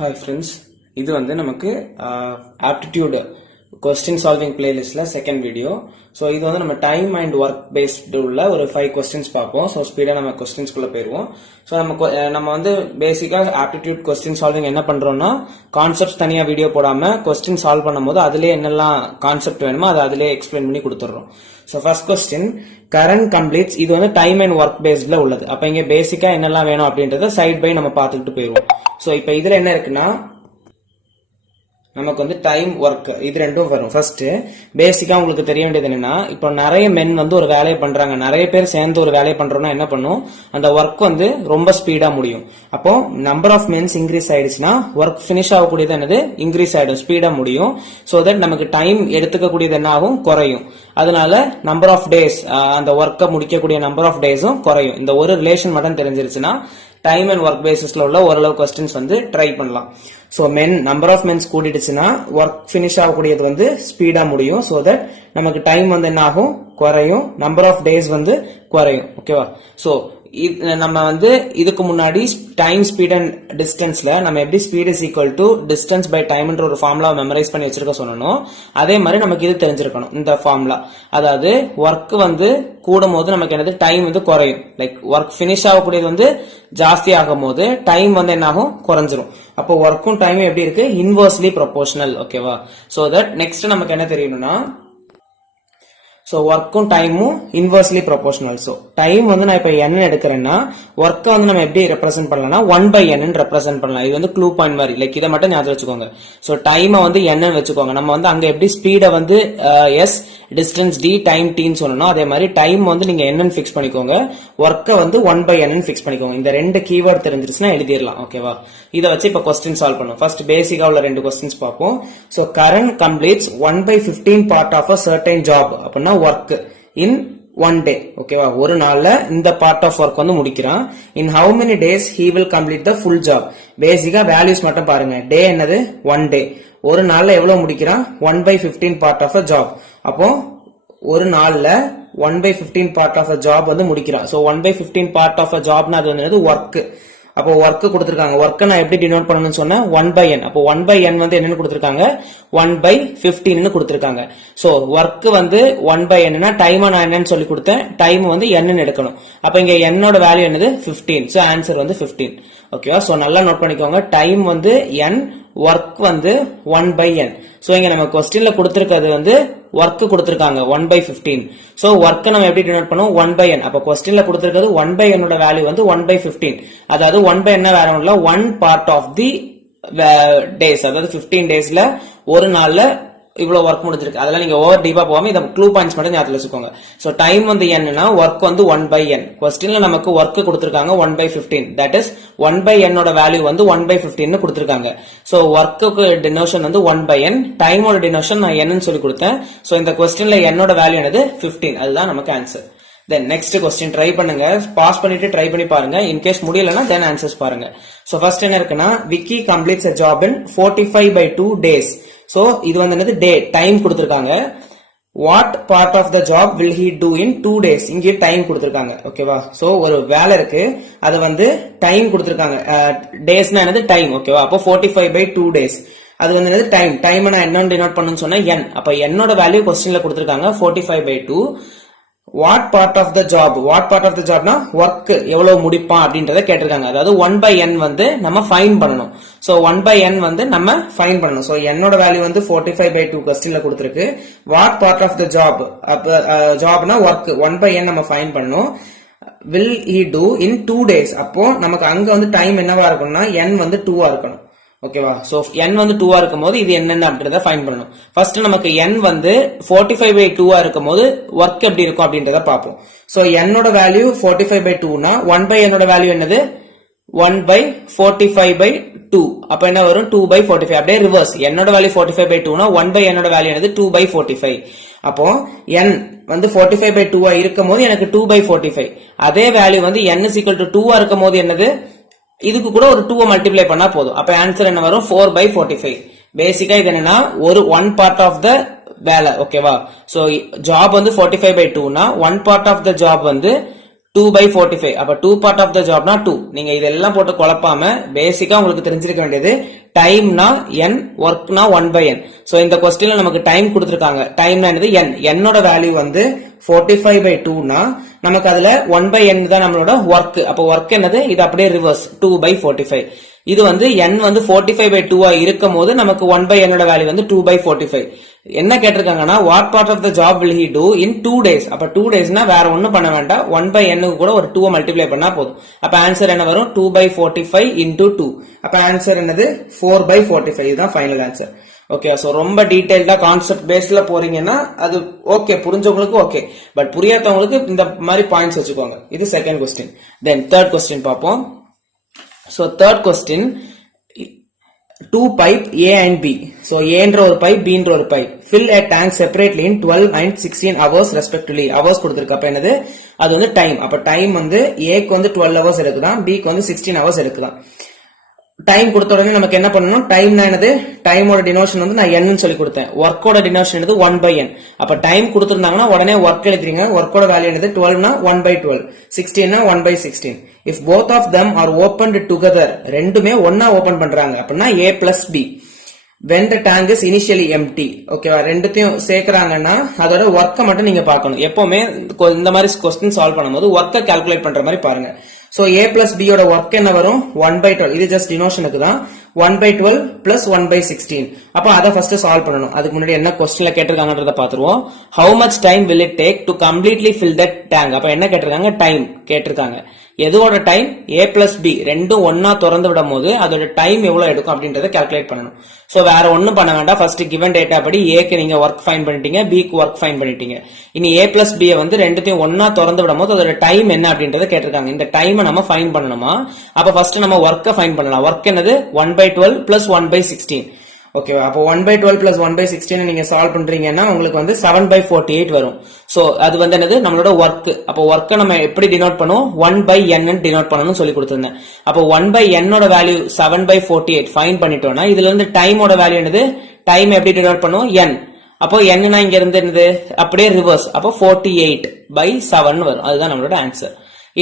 Hi friends, இது வந்து நமக்கு aptitude question solving playlistல second video. So இது வந்து நம்ம time and work based உள்ள ஒரு 5 questions பார்ப்போம். So ஸ்பீடா நம்ம questions குள்ள போயிருவோம். So நம்ம வந்து பேசிக்கா aptitude question solving என்ன பண்றோம்னா concepts தனியா வீடியோ போடாம question solve பண்ணும்போது அதிலே என்னெல்லாம் கான்செப்ட் வேணுமோ அதை அதிலே எக்ஸ்பிளைன் பண்ணி கொடுத்துறோம். So first question, current completes இது வந்து time and work basedல உள்ளது. அப்ப இங்க பேசிக்கா என்னெல்லாம் வேணும் அப்படின்றத சைடு பை நம்ம பார்த்துக்கிட்டு போயிருவோம். So இப்போ இதுல என்ன இருக்குன்னா நமக்கு வந்து டைம் ஒர்க் இது ரெண்டும் வரும். ஃபர்ஸ்ட் பேசிக்கா உங்களுக்கு தெரிய வேண்டியது என்னன்னா, இப்போ நிறைய மென் வந்து ஒரு வேலையை பண்றாங்க, நிறைய பேர் சேர்ந்து ஒரு வேலையை பண்றோம்னா என்ன பண்ணும், அந்த ஒர்க் வந்து ரொம்ப ஸ்பீடா முடியும். அப்போ நம்பர் ஆஃப் மென்ஸ் இன்க்ரீஸ் ஆயிடுச்சுன்னா ஒர்க் பினிஷ் ஆகக்கூடியது என்னது இன்க்ரீஸ் ஆயிடும், ஸ்பீடா முடியும். சோ தட் நமக்கு டைம் எடுத்துக்கக்கூடியது என்ன ஆகும், குறையும். அதனால நம்பர் ஆஃப் டேஸ், அந்த ஒர்க்கை முடிக்கக்கூடிய நம்பர் ஆஃப் டேஸும் குறையும். இந்த ஒரு ரிலேஷன் மட்டும் தெரிஞ்சிருச்சுன்னா டைம் அண்ட் ஒர்க் பேசிஸ்ல உள்ள ஓரளவு கொஸ்டின்ஸ் வந்து ட்ரை பண்ணலாம். So men number of mens கூட்டிடுச்சுன்னா ஒர்க் பினிஷ் ஆகக்கூடியது வந்து ஸ்பீடா முடியும். சோ தட் நமக்கு டைம் வந்து என்ன ஆகும், குறையும், நம்பர் ஆஃப் டேஸ் வந்து குறையும். ஓகேவா? சோ நம்ம வந்து இதுக்கு முன்னாடி டைம் ஸ்பீட் அண்ட் டிஸ்டன்ஸ்ல நம்ம எப்படி speed is equal to distance by டைம்ன்ற ஒரு ஃபார்முலா மெமரைஸ் பண்ணி வச்சிருக்க சொன்னோம். அதே மாதிரி நமக்கு இது தெரிஞ்சிருக்கணும், இந்த ஃபார்முலா. அதாவது ஒர்க் வந்து கூடும் போது நமக்கு என்னது டைம் வந்து குறையும். லைக் ஒர்க் பினிஷ் ஆகக்கூடியது வந்து ஜாஸ்தி ஆகும் போது டைம் வந்து என்ன ஆகும், குறைஞ்சிரும். அப்போ ஒர்க்கும் டைமும் எப்படி இருக்கு, இன்வர்ஸ்லி ப்ரொபோர்ஷனல். ஓகேவா? சோ தட் நெக்ஸ்ட் நமக்கு என்ன தெரியணும்னா, சோ ஒர்க்கும் டைமும் இன்வர்ஸ்லி ப்ரொபோர்ஷனல். சோ டைம் வந்து நான் இப்ப n எடுக்கிறேன்னா ஒர்க்கை வந்து நம்ம எப்படி ரெப்ரசென்ட் பண்ணலாம்னா 1/n ரெப்ரசென்ட் பண்ணலாம். இது வந்து க்ளூ பாயிண்ட் மாதிரி, லைக் இதை மட்டும் ஞாபகம் வச்சுக்கோங்க. சோ டைமை வந்து n வச்சுக்கோங்க. நம்ம வந்து அங்க எப்படி ஸ்பீடை வந்து s, டிஸ்டன்ஸ் d, டைம் tன்னு சொல்லணும். அதே மாதிரி டைம் வந்து நீங்க n ஃபிக்ஸ் பண்ணிக்கோங்க, ஒர்க்கை வந்து 1/n ஃபிக்ஸ் பண்ணிக்கோங்க. இந்த ரெண்டு கீவேர்ட் தெரிஞ்சிருச்சுன்னா எழுதிடலாம். ஓகேவா? இதை வச்சு இப்ப கொஸ்டின் சால்வ் பண்ணுவோம். ஃபர்ஸ்ட் பேசிக்கா உள்ள ரெண்டு கொஸ்டின்ஸ் பார்ப்போம். So current completes 1/15 part of a certain job. அப்படின்னா ஒர்க் இன் ஒன் டே. ஓகேவா? ஒரு நாள்ல இந்த பார்ட் ஆஃப் ஒர்க் வந்து முடிக்கிறான். In how many days he will complete the full job. பேசிக்கா வேல்யூஸ் மட்டும் பாருங்க. டே என்னது, ஒன் டே. ஒரு நாள்ல எவ்வளவு முடிக்கிறான், 1/15 பார்ட் ஆஃப் அ ஜாப். அப்போ ஒரு நாள்ல 1/15 பார்ட் ஆஃப் அ ஜாப் வந்து முடிக்கிறான். சோ 1/15 பார்ட் ஆஃப் அ ஜாப்னா அது வந்து ஒர்க். அப்போ ஒர்க் கொடுத்திருக்காங்க. ஒர்க் நான் எப்படி டினோட் பண்ணணும்னு சொன்னேன், 1/n. அப்போ 1/n வந்து என்னன்னு கொடுத்திருக்காங்க, 1/15 கொடுத்திருக்காங்க. சோ ஒர்க் வந்து 1/n னா டைம் நான் என்னன்னு சொல்லி கொடுத்தேன், டைம் வந்து n எடுக்கணும். அப்ப இங்க n ஓட வேல்யூ என்னது, 15. சோ ஆன்சர் வந்து 15. ஓகேவா? சோ நல்லா நோட் பண்ணிக்கோங்க, டைம் வந்து n, ஒர்க் வந்து 1/n. சோ இங்க நம்ம கொஸ்டின்ல கொடுத்திருக்கிறது வந்து ஒர்க் கொடுத்திருக்காங்க 1/15. சோ ஒர்க் நம்ம எப்படி டினோட் பண்ணுவோம், 1/n. அப்ப கொஸ்டின்ல கொடுத்திருக்கிறது 1/n ஓட வேல்யூ வந்து 1/15. அதாவது 1/n வேற ஒண்ணுல 1 பார்ட் ஆஃப் தி டேஸ். அதாவது 15 டேஸ்ல ஒரு நாள்ல இவ்வளவு ஒர்க் முடிஞ்சிருக்கு. அதெல்லாம் நீங்க ஓவர் டீப்பா போகாம இந்த க்ளூ பாயிண்ட்ஸ் மட்டும் ஞாபகம் வச்சுக்கோங்க. சோ டைம் வந்து n, ஒர்க் வந்து 1/n. கொஸ்டின்ல நமக்கு ஒர்க் கொடுத்திருக்காங்க 1/15. தட் இஸ் 1/n ஓட வேல்யூ வந்து 1/15 கொடுத்திருக்காங்க. சோ ஒர்க்குக்கு டினோஷன் வந்து 1/n, டைமோட டினோஷன் நான் n சொல்லி கொடுத்தேன். சோ இந்த கொஸ்டின்ல n ஓட வேல்யூ என்னது, 15. அதுதான் நமக்கு answer. Then next question try பண்ணுங்க, பாஸ் பண்ணிட்டு ட்ரை பண்ணி பாருங்க. இன் கேஸ் முடியலனா then answers பாருங்க. So first என்ன இருக்குன்னா, Vicky completes a job in 45/2 days. So இது வந்து என்னது, டே, டைம் கொடுத்திருக்காங்க. What part of the job will he do in 2 days? இங்கே டைம் கொடுத்திருக்காங்க. ஓகேவா? சோ ஒரு வேலை இருக்கு, அது வந்து டைம் கொடுத்திருக்காங்க. டேஸ்னா என்னது, டைம். ஓகேவா? அப்போ 45/2 days. அது வந்து என்னது, டைம். டைம் நான் என்னன்னு டினோட் பண்ணணும்னு சொன்னா n. அப்ப n ஓட வேல்யூ கொஸ்டின்ல கொடுத்திருக்காங்க 45/2. What part of the job, what part of the ஜாப்னா ஒர்க் எவ்வளவு முடிப்பான் அப்படின்றத கேட்டிருக்காங்க. அதாவது 1/n வந்து நம்ம ஃபைன் பண்ணணும். சோ 1/n வந்து நம்ம ஃபைன் பண்ணணும். சோ என்னோட வேல்யூ வந்து 45/2 கொஸ்டின்ல கொடுத்திருக்கு. What part of the job, ஜாப்னா ஒர்க், 1/n நம்ம ஃபைன் பண்ணணும். will he do in 2 days. அப்போ நமக்கு அங்க வந்து டைம் என்னவா இருக்கணும்னா n வந்து 2 இருக்கணும். ஓகேவா? சோ n வந்து 2 இருக்கும் போது இது என்னென்ன அப்படின்றத ஃபைண்ட் பண்ணணும். ஃபர்ஸ்ட் நமக்கு n வந்து 45/2 இருக்கும் போது ஒர்க் எப்படி இருக்கும் அப்படின்றத பார்ப்போம். சோ n ஓட வேல்யூ 45/2 னா 1/n ஓட வேல்யூ என்னது, 1/45/2. அப்ப என்ன வரும், 2/45. அப்படியே ரிவர்ஸ், n ஓட வேல்யூ 45/2 னா 1/n ஓட வேல்யூ என்னது, 2/45. அப்போ n வந்து 45/2 இருக்கும் போது எனக்கு 2/45. அதே வேல்யூ வந்து n is equal to 2 இருக்கும் போது என்னது, இதுக்கு கூட ஒரு 2 மல்டிப்ளை பண்ணா போதும். அப்ப ஆன்சர் என்ன வரும், 4/45. பேசிக்கா இது என்னன்னா ஒரு 1 பார்ட் ஆஃப் த வேலை. ஓகேவா? சோ ஜாப் வந்து 45/2 னா 1 பார்ட் ஆஃப் த ஜாப் வந்து 2/45. அப்ப 2 பார்ட் ஆஃப் த ஜாப்னா 2. நீங்க இதெல்லாம் போட்டு குழப்பாம பேசிக்கா உங்களுக்கு தெரிஞ்சிருக்க வேண்டியது டைம்னா n, ஒர்க்னா 1/n. சோ இந்த क्वेश्चनல நமக்கு டைம் கொடுத்திருக்காங்க. டைம்னா என்னது n. n ஓட வேல்யூ வந்து 45/2 னா நமக்கு அதுல 1/n தான் நம்மளோட ஒர்க். அப்ப ஒர்க் என்னது? இது அப்படியே ரிவர்ஸ் 2/45. இது வந்து n வந்து 45/2 இருக்கும்போது நமக்கு 1/n ஓட வேல்யூ வந்து 2/45. என்ன கேட்டிருக்காங்கன்னா what part of the job will he do in 2 days? அப்ப 2 daysனா வேற ஒண்ணும் பண்ண வேண்டாம், 1/n க்கு கூட ஒரு 2 மல்டிப்ளை பண்ணா போதும். அப்ப ஆன்சர் என்ன வரும்? 2/45 into 2. அப்ப ஆன்சர் என்னது? 4/45. இதுதான் ஃபைனல் ஆன்சர். ஓகே, சோ ரொம்ப டீடைல்டா கான்செப்ட் பேஸ்ல போறீங்கன்னா அது ஓகே, புரிஞ்சவங்களுக்கு ஓகே, பட் புரியாதவங்களுக்கு இந்த மாதிரி பாயிண்ட்ஸ் வச்சுக்கோங்க. இது second question. Then third question பார்ப்போம். So third question, two pipe A and B. So A என்ற ஒரு pipe, B என்ற ஒரு pipe. Fill a tank separately in 12 and 16 hours respectively. Hours கொடுத்திருக்க. அப்ப என்னது? அது வந்து டைம். அப்ப டைம் வந்து A க்கு வந்து 12 hours எடுக்குதான், B க்கு வந்து 16 hours எடுக்குதான். டைம் கொடுத்த உடனே நமக்கு என்ன பண்ணணும்? டைம்னா என்னது? டைமோட டினோஷன் வந்து நான் n ன்னு சொல்லி கொடுத்தேன். ஒர்க்கோட டினோஷன் என்னது? 1/n. அப்ப டைம் கொடுத்திருந்தாங்கன்னா உடனே ஒர்க் எழுதிறீங்க. ஒர்க்கோட வேல்யூ என்னது? 12 னா 1/12, 16 னா 1/16. If both of them are opened together, ரெண்டுமே ஒண்ணா ஓபன் பண்றாங்க அப்படின்னா A plus B. When the tank is initially empty. ஓகேவா? ரெண்டுத்தையும் சேர்க்கறாங்கன்னா அதோட ஒர்க்க மட்டும் நீங்க பார்க்கணும். எப்பவுமே இந்த மாதிரி क्वेश्चन சால்வ் பண்ணும்போது ஒர்க்க கால்குலேட் பண்ற மாதிரி பாருங்க. சோ A plus B யோட ஒர்க் என்ன வரும்? 1/12. இது ஜஸ்ட் டினோஷனுக்கு தான். 1/12 plus 1/16. அப்ப அத ஃபர்ஸ்ட் சால்வ் பண்ணனும். அதுக்கு முன்னாடி என்ன क्वेश्चनல கேட்டிருக்காங்கன்றத பாத்துருவோம். How much time will it take to completely fill that tank? அப்ப என்ன கேட்டிருக்காங்க? டைம் கேட்டிருக்காங்க. எதுவோட டைம்? A plus B ரெண்டும் ஒண்ணா திறந்து விடும்போது அதோட டைம் எவ்வளவு எடுக்கும் அப்படின்றத கால்குலேட் பண்ணனும். சோ வேற ஒண்ணும் பண்ண வேண்டாம். ஃபர்ஸ்ட் given டேட்டா படி A க்கு நீங்க வொர்க் ஃபைண்ட் பண்ணிட்டீங்க, B க்கு வொர்க் ஃபைண்ட் பண்ணிட்டீங்க. இனி A plus B வந்து ரெண்டுத்தையும் ஒண்ணா திறந்து விடும்போது அதோட டைம் என்ன அப்படின்றத கேட்டிருக்காங்க. இந்த டைம் நம்ம ஃபைண்ட் பண்ணனுமா? அப்ப ஃபர்ஸ்ட் நம்ம வொர்க்க ஃபைண்ட் பண்ணலாம். வொர்க் என்னது? 1/12 plus 1/16. ஓகேவா? அப்போ 1/12 plus 1/16 நீங்க சால்வ் பண்றீங்கன்னா உங்களுக்கு வந்து 7/48 வரும். சோ அது வந்து என்னது? நம்மளோட ஒர்க். அப்போ ஒர்க்க நம்ம எப்படி டினோட் பண்ணுவோம்? 1/n ன்னு டினோட் பண்ணனும் சொல்லி கொடுத்திருந்தேன். அப்போ 1/n ஓட வேல்யூ 7/48 ஃபைண்ட் பண்ணிட்டோம்னா இதுல இருந்து டைமோட வேல்யூ என்னது? டைம் எப்படி டினோட் பண்ணுவோம்? n. அப்போ n னா இங்க இருந்து என்னது? அப்படியே ரிவர்ஸ். அப்போ 48/7 வரும். அதுதான் நம்மளோட ஆன்சர்.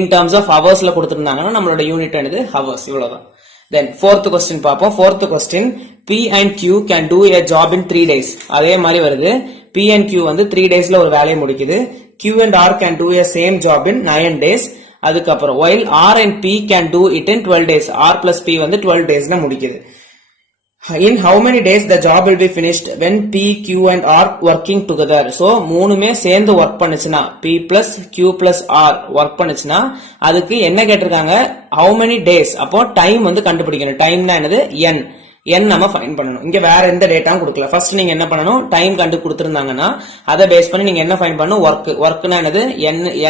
இன் டர்ம்ஸ் ஆஃப் ஹவர்ஸ்ல கொடுத்திருந்தாங்கன்னா நம்மளோட யூனிட் என்னது? ஹவர்ஸ். இவ்வளவுதான். Then fourth question பார்ப்போம். Fourth question, P and Q can do a job in 3 days. அதே மாதிரி வருது. P and Q வந்து 3 daysல ஒரு வேலையை முடிக்குது. Q and R can do a same job in 9 days. அதுக்கப்புறம் while R and P can do it in 12 days. R plus P வந்து 12 daysல முடிக்குது. In how many days the job will be finished when P, Q and R working together? So மூணுமே சேர்ந்து work பண்ணுச்சுனா P plus Q plus R work பண்ணுச்சுனா அதுக்கு என்ன கேட்டிருக்காங்க? How many days? அப்போ time வந்து கண்டுபிடிக்கணும். டைம்னா என்னது? n. n நம்ம ஃபைண்ட் பண்ணணும். இங்க வேற எந்த டேட்டாவும் கொடுக்கல. ஃபர்ஸ்ட் நீங்க என்ன பண்ணணும்? டைம் கண்டு கொடுத்திருந்தாங்கன்னா அதை பேஸ் பண்ணி நீங்க என்ன ஃபைண்ட் பண்ணணும்? ஒர்க். ஒர்க்னா என்னது?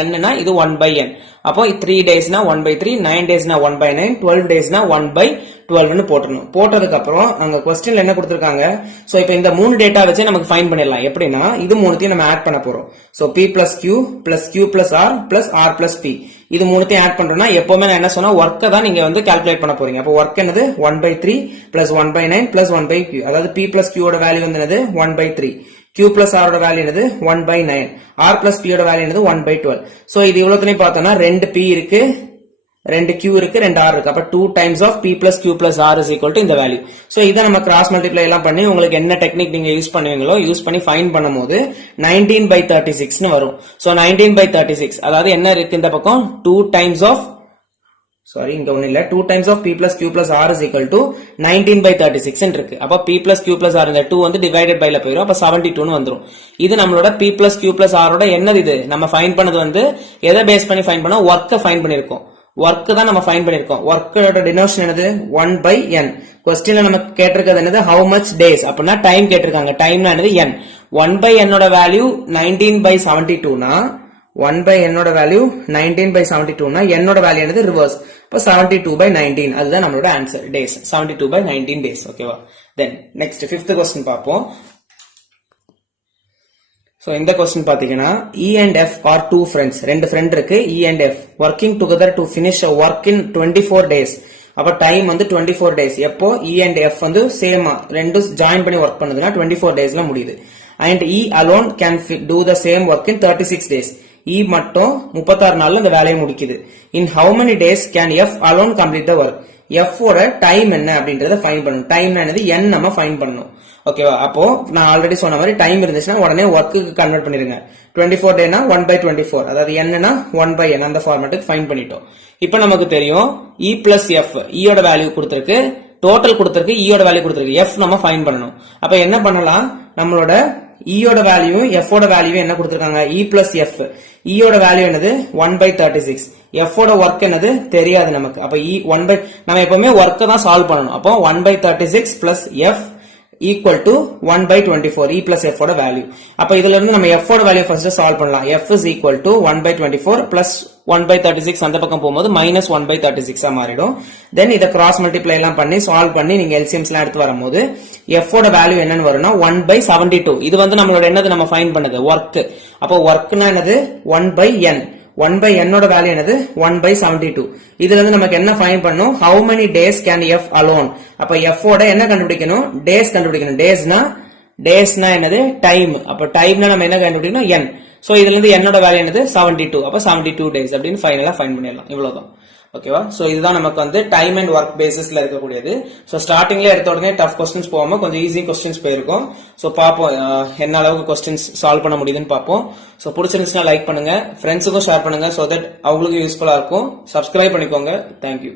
n னா இது 1/n. அப்போ 3 daysனா 1/3, 9 daysனா 1/9, 12 daysனா 1/12 ன்னு போட்டுறணும். போட்டதுக்கு அப்புறம் அங்க क्वेश्चनல என்ன கொடுத்திருக்காங்க? சோ இப்போ இந்த மூணு டேட்டா வச்சு நமக்கு ஃபைண்ட் பண்ணிடலாம். எப்படின்னா இது மூணுத்தையும் நம்ம ஆட் பண்ண போறோம். So P plus Q plus Q plus R plus R plus P இது மூணுத்தையும் ஆட் பண்றோம்னா எப்பவுமே நான் என்ன சொன்னா ஒர்க்க தான் நீங்க வந்து கால்குலேட் பண்ண போறீங்க. அப்போ ஒர்க் என்னது? 1/3 plus 1/9 plus 1/Q. அதாவது P plus Q ஓட வேல்யூ வந்து என்னது? 1/3. Q plus R ஓட வேல்யூ என்னது? 1/9. R plus P ஓட வேல்யூ என்னது? 1/12. சோ இது இவ்வளவுத்தையும் பார்த்தோம்னா 2 P இருக்கு, 2 Q இருக்கு, 2 R இருக்கு. அப்ப 2 times of P plus Q plus R is equal to இந்த வேல்யூ. சோ இத நம்ம கிராஸ் மல்டிப்ளை எல்லாம் பண்ணி உங்களுக்கு என்ன டெக்னிக் நீங்க யூஸ் பண்ணுவீங்களோ யூஸ் பண்ணி ஃபைண்ட் பண்ணும்போது 19/36 ன்னு வரும். சோ 19/36 அதாவது என்ன இருக்கு இந்த பக்கம்? 2 times of இங்க ஒண்ணு இல்ல, 2 times of P plus Q plus R is equal to 19/36 ன்னு இருக்கு. அப்ப P plus Q plus R இந்த 2 வந்து டிவைடட் பைல போயிடும். அப்ப 72 ன்னு வந்துரும். இது நம்மளோட P plus Q plus R ஓட என்னது? இது நம்ம ஃபைண்ட் பண்ணது வந்து எதை பேஸ் பண்ணி ஃபைண்ட் பண்ணோம்? ஒர்க்க ஃபைண்ட் பண்ணிருக்கோம். ஒர்க் தான் நம்ம ஃபைண்ட் பண்ணிருக்கோம். ஒர்க்கோட டினோஷன் என்னது? 1/n. क्वेश्चनல நமக்கு கேட்டிருக்கிறது என்னது? how much days? அப்படினா டைம் கேட்டிருக்காங்க. டைம்னா என்னது? n. 1/n ஓட வேல்யூ 19/72 னா 1/n ஓட வேல்யூ 19/72 னா n ஓட வேல்யூ என்னது? ரிவர்ஸ். அப்ப 72/19 அதுதான் நம்மளோட ஆன்சர். Days 72/19 days. ஓகேவா? தென் நெக்ஸ்ட் 5th क्वेश्चन பாப்போம். So இந்த क्वेश्चन பாத்தீங்கன்னா E and F are two friends. ரெண்டு friend இருக்கு E and F working together to finish a work in 24 days. அப்ப டைம் வந்து 24 days. எப்போ E and F வந்து சேமா ரெண்டு ஜாயின் பண்ணி வர்க் பண்ணுதுன்னா 24 daysல முடியுது. And E alone can do the same work in 36 days. E மட்டும் 36 நாள்ல இந்த வேலையை முடிக்குது. In how many days can F alone complete the work? F ஓட டைம் என்ன அப்படின்றத ஃபைண்ட் பண்ணணும். டைம் என்னது n நம்ம ஃபைண்ட் பண்ணணும். ஓகேவா? அப்போ நான் ஆல்ரெடி சொன்ன மாதிரி டைம் இருந்துச்சுன்னா உடனே ஒர்க்கு கன்வெர்ட் பண்ணிருங்க. 24 டேனா 1/24, அதாவது என்னன்னா 1/n அந்த ஃபார்மேட்டுக்கு ஃபைண்ட் பண்ணிட்டோம். இப்போ நமக்கு தெரியும் e பிளஸ் எஃப், ஈயோட வேல்யூ கொடுத்திருக்கு, டோட்டல் கொடுத்திருக்கு, ஈயோட வேல்யூ கொடுத்திருக்கு, எஃப் நம்ம ஃபைண்ட் பண்ணணும். அப்ப என்ன பண்ணலாம், நம்மளோட ஈயோட வேல்யூ எஃப் ஓட வேல்யூ என்ன கொடுத்திருக்காங்க, e பிளஸ் எஃப், ஈயோட வேல்யூ என்னது 1/36, எஃப் ஓட ஒர்க் என்னது தெரியாது நமக்கு. அப்ப நம்ம எப்பவுமே ஒர்க்கை தான் சால்வ் பண்ணணும். அப்போ 1/36 plus F equal to 1/24, e plus F ஓட வேல்யூ. அப்ப இதுல இருந்து நம்ம எஃப் ஓட வேல்யூ ஃபர்ஸ்ட் சால்வ் பண்ணலாம். F is equal to 1/24 plus 1/36 அந்த பக்கம் போகும்போது மைனஸ் 1/36 மாறிடும். தென் இதை கிராஸ் மல்டிப்ளை எல்லாம் பண்ணி சால்வ் பண்ணி நீங்க எல்சிஎம்ஸ் எல்லாம் எடுத்து வரும்போது எஃப் ஓட வேல்யூ என்னன்னு வரும்னா 1/72. இது வந்து நம்மளோட என்னது நம்ம ஃபைண்ட் பண்ணது ஒர்க். அப்போ ஒர்க்னா என்னது 1/n, 1/n ஓட வேல்யூ என்னது 1/72. இதுல இருந்து நமக்கு என்ன ஃபைண்ட் பண்ணணும், how many days can f alone. அப்ப f ஓட என்ன கண்டுபிடிக்கணும், டேஸ் கண்டுபிடிக்கணும். டேஸ்னா என்னது டைம். அப்ப டைம்னா நம்ம என்ன கண்டுபிடிக்கணும், n. சோ இதுல இருந்து n ஓட வேல்யூ என்னது 72. அப்ப 72 டேஸ் அப்படின்னு ஃபைனலா ஃபைண்ட் பண்ணிடலாம். இவ்வளவுதான். ஓகேவா? சோ இதுதான் நமக்கு வந்து டைம் அண்ட் ஒர்க் பேசிஸ்ல இருக்கக்கூடியது. சோ ஸ்டார்டிங்ல எடுத்த உடனே டஃப் கொஸ்டின்ஸ் போகாம கொஞ்சம் ஈஸி கொஸ்டின்ஸ் போயிருக்கும். சோ பாப்போம் என்ன அளவுக்கு கொஸ்டின்ஸ் சால்வ் பண்ண முடியுதுன்னு பாப்போம். சோ பிடிச்சிருந்துச்சுன்னா லைக் பண்ணுங்க, ஃப்ரெண்ட்ஸுக்கும் ஷேர் பண்ணுங்க, சோ தட் அவங்களுக்கு யூஸ்ஃபுல்லா இருக்கும். சப்ஸ்கிரைப் பண்ணிக்கோங்க. தேங்க்யூ.